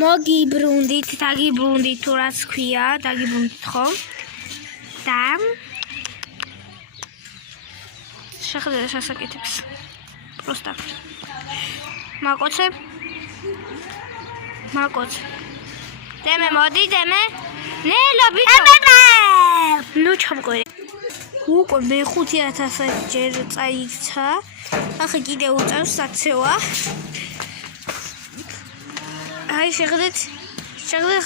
მოგიბრუნდით, დაგიბრუნდით თუ რაც ქვია, დაგიბრუნდით ხო? და შეხედეთ შესაკეთებს. Просто. მაკოცე. დემე მოდი, დემე. ნელა ბიჭო. ნუ ჩამყური. უკვე მე-5000 ჯერ წაიქცა. ახლა კიდე უწევს საცევა. აი შეხედეთ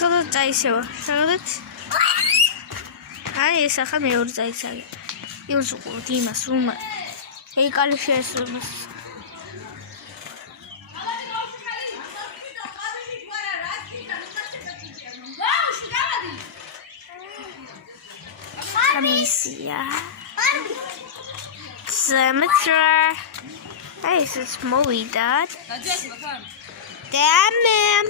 ხოდა წაისევა. შეხედეთ. აი ეს ახლა მეორე წაიქცა. იმას უყურთ იმას რომ ei კალი შეესრულოს. Amicia. Symmetra. Hey, this is Moe, Dad. Damn, ma'am.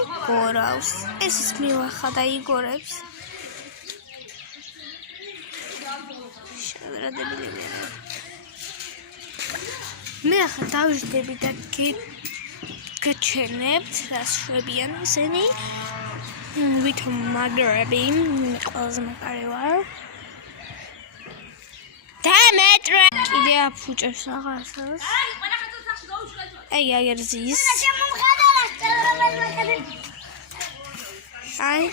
Igorავს. ეს ის მივახადა იგორებს. შევერადებილებია. მე ახლა დავიждები და გაჩენებთ რას შვებიან ისინი. ვითომ მაგრები, მე ყველაზე მაგარი ვარ. დამეტრე. კიდე აფუჭებს რაღაცას. აი აგერზის. აი.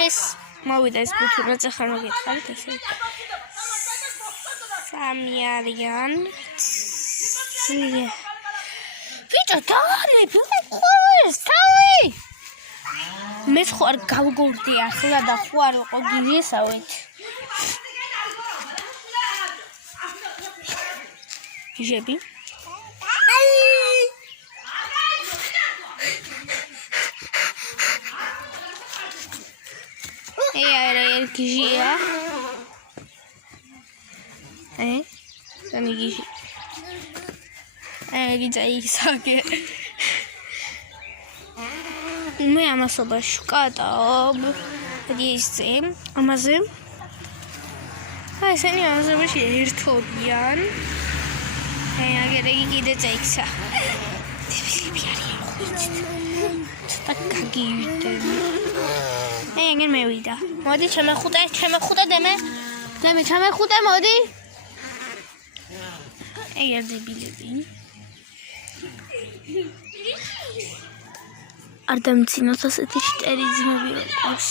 ეს მოვიდა ეს ბუთურაც ახლა რა გითხარით ესე. 3 არიან. ბიჭო დავალი, ფიქრობ თავი. მე ხო არ გავგორდი ახლა და ხო არ ვიყო გიესავით. ჟები. Ei, gizia. Sani gizi. Gizai sage. მე ამასობაში ვკატავ. ისე, ამაზე. აი, ესენი ამასობაში ერთობიან. აგერ იგი კიდე წაიქცა. დებილები არიან ხო? ცოტა გაგივიდნენ. აგერ მევიდა. მოდი ჩემეხუტე დემე. დემე ჩემეხუტე მოდი. აგერ დებილები. არ დამცინოთ ასეთი შტერიზმები ყავს.